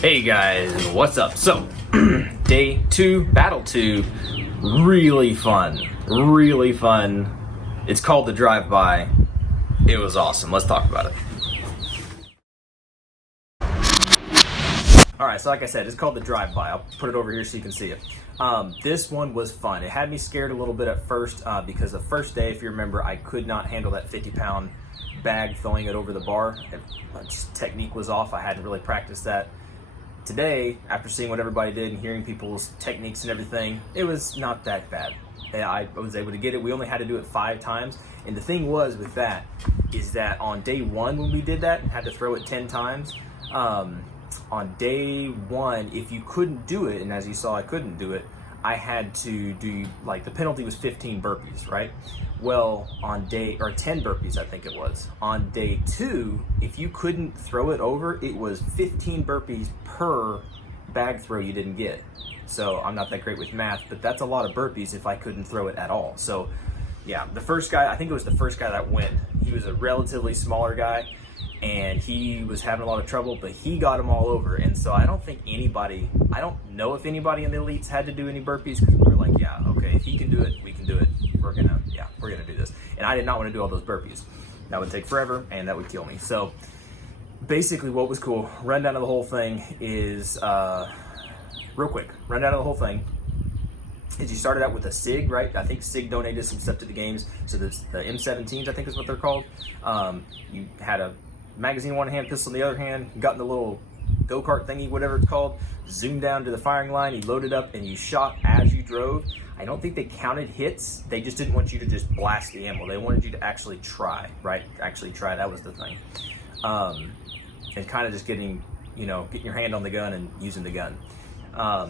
Hey guys, what's up? So, day 2, battle 2, really fun. It's called the drive-by. It was awesome. Let's talk about it. Alright, so like I said, it's called the drive-by. I'll put it over here so you can see it. This one was fun. It had me scared a little bit at first because the first day, if you remember, I could not handle that 50-pound bag throwing it over the bar. Technique was off. I hadn't really practiced that. Today, after seeing what everybody did and hearing people's techniques and everything, it was not that bad. I was able to get it. We only had to do it 5 times. And the thing was with that is that on day 1 when we did that and had to throw it 10 times, on day 1, if you couldn't do it, and as you saw I couldn't do it, I had to do, like, the penalty was 15 burpees, right? Well, on 10 burpees I think it was. On day 2, if you couldn't throw it over, it was 15 burpees per bag throw you didn't get. So I'm not that great with math, but that's a lot of burpees if I couldn't throw it at all. So yeah, the first guy, I think it was the first guy that went, he was a relatively smaller guy and he was having a lot of trouble, but he got them all over. And so I don't know if anybody in the elites had to do any burpees, because we were like, yeah, okay, if he can do it, we can do it. We're gonna do this. And I did not want to do all those burpees. That would take forever and that would kill me. So basically what was cool, rundown of the whole thing is, real quick, rundown of the whole thing is you started out with a SIG, right? I think SIG donated some stuff to the games. So the M17s, I think is what they're called. You had a magazine in one hand, pistol in the other hand, got in the little go-kart thingy, whatever it's called, zoomed down to the firing line, you loaded up and you shot as you drove. I don't think they counted hits. They just didn't want you to just blast the ammo. They wanted you to actually try, right? Actually try, that was the thing. And kind of just getting your hand on the gun and using the gun.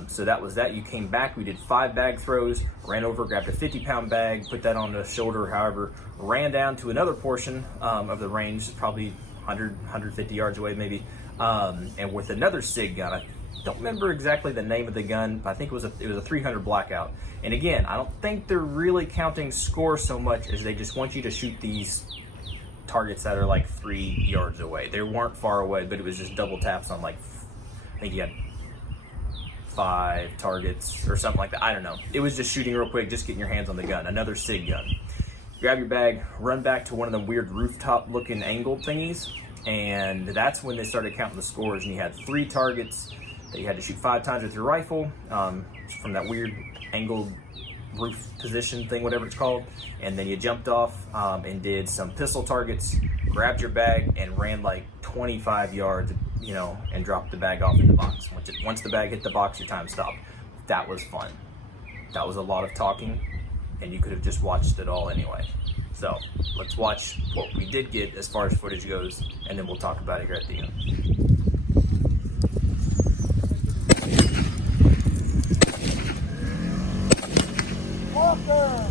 So that was that. You came back, we did 5 bag throws, ran over, grabbed a 50-pound bag, put that on the shoulder, however, ran down to another portion of the range, probably 100, 150 yards away maybe, and with another SIG gun. I don't remember exactly the name of the gun, but I think it was a 300 blackout. And again, I don't think they're really counting score so much as they just want you to shoot these targets that are like 3 yards away. They weren't far away, but it was just double taps on, like, I think you had 5 targets or something like that. I don't know. It was just shooting real quick, just getting your hands on the gun. Another SIG gun. Grab your bag, run back to one of the weird rooftop looking angled thingies, and that's when they started counting the scores. And you had 3 targets that you had to shoot 5 times with your rifle from that weird angled roof position thing, whatever it's called. And then you jumped off and did some pistol targets, grabbed your bag and ran like 25 yards, and dropped the bag off in the box. Once the bag hit the box, your time stopped. That was fun. That was a lot of talking, and you could have just watched it all anyway. So let's watch what we did get as far as footage goes, and then we'll talk about it here at the end. Walker!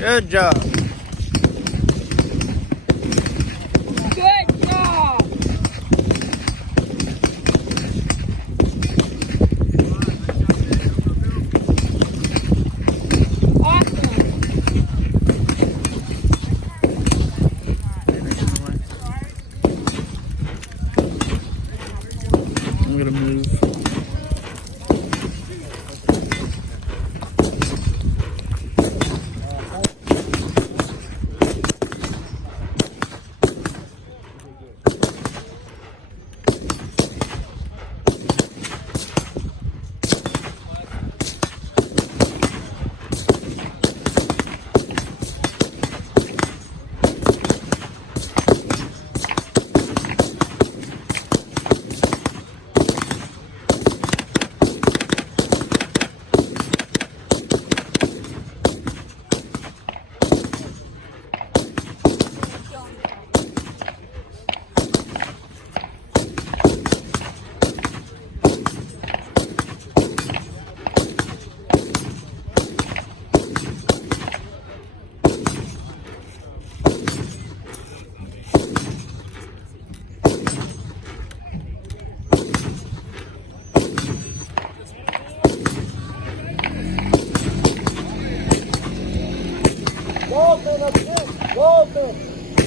Good job. Good job. Awesome. I'm gonna move.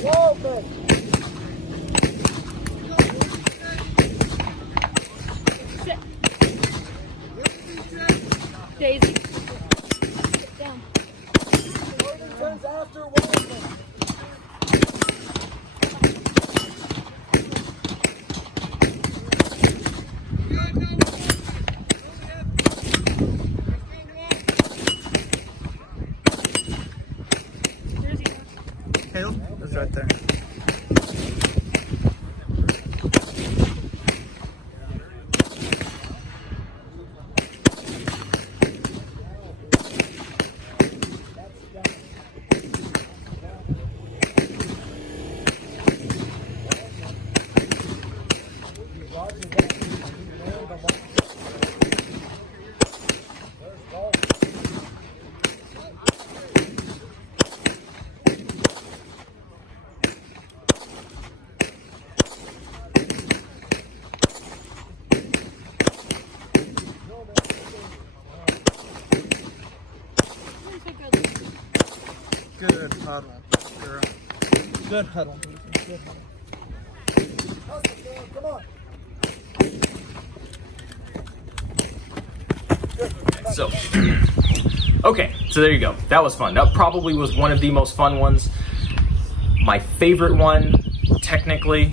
Waldman. Sit. Daisy. Sit down. Turns after Waldman. Caleb, that's right there. Good huddle, girl. Good huddle. Good huddle. Come on. So, okay, so there you go. That was fun. That probably was one of the most fun ones. My favorite one, technically,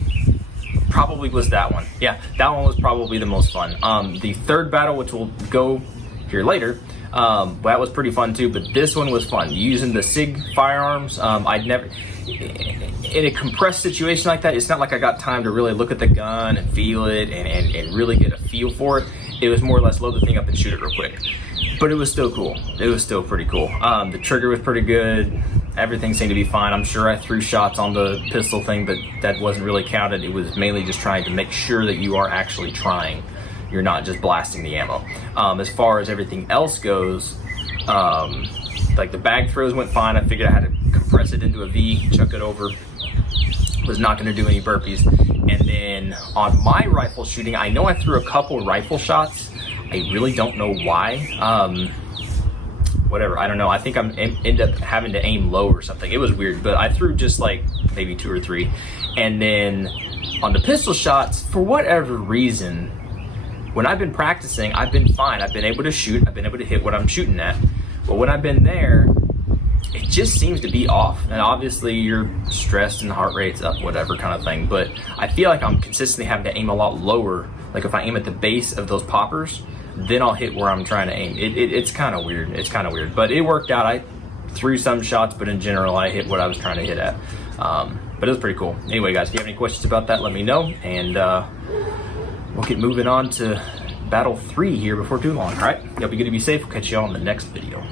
probably was that one. Yeah, that one was probably the most fun. The third battle, which we'll go here later, that was pretty fun too, but this one was fun. Using the SIG firearms, I'd never, in a compressed situation like that, it's not like I got time to really look at the gun and feel it and really get a feel for it. It was more or less load the thing up and shoot it real quick. But it was still cool. It was still pretty cool. The trigger was pretty good. Everything seemed to be fine. I'm sure I threw shots on the pistol thing, but that wasn't really counted. It was mainly just trying to make sure that you are actually trying. You're not just blasting the ammo. As far as everything else goes, like the bag throws went fine. I figured I had to compress it into a V, chuck it over. Was not going to do any burpees. And then on my rifle shooting, I know I threw a couple rifle shots. I really don't know why. Whatever, I don't know. I think I'm end up having to aim low or something. It was weird, but I threw just like maybe 2 or 3. And then on the pistol shots, for whatever reason, when I've been practicing, I've been fine. I've been able to shoot. I've been able to hit what I'm shooting at. But when I've been there, it just seems to be off. And obviously you're stressed and the heart rate's up, whatever kind of thing. But I feel like I'm consistently having to aim a lot lower. Like if I aim at the base of those poppers, then I'll hit where I'm trying to aim. It's kind of weird. It's kind of weird. But it worked out. I threw some shots, but in general, I hit what I was trying to hit at. But it was pretty cool. Anyway, guys, if you have any questions about that, let me know. And we'll get moving on to Battle 3 here before too long. All right? Y'all be good to be safe. We'll catch you all in the next video.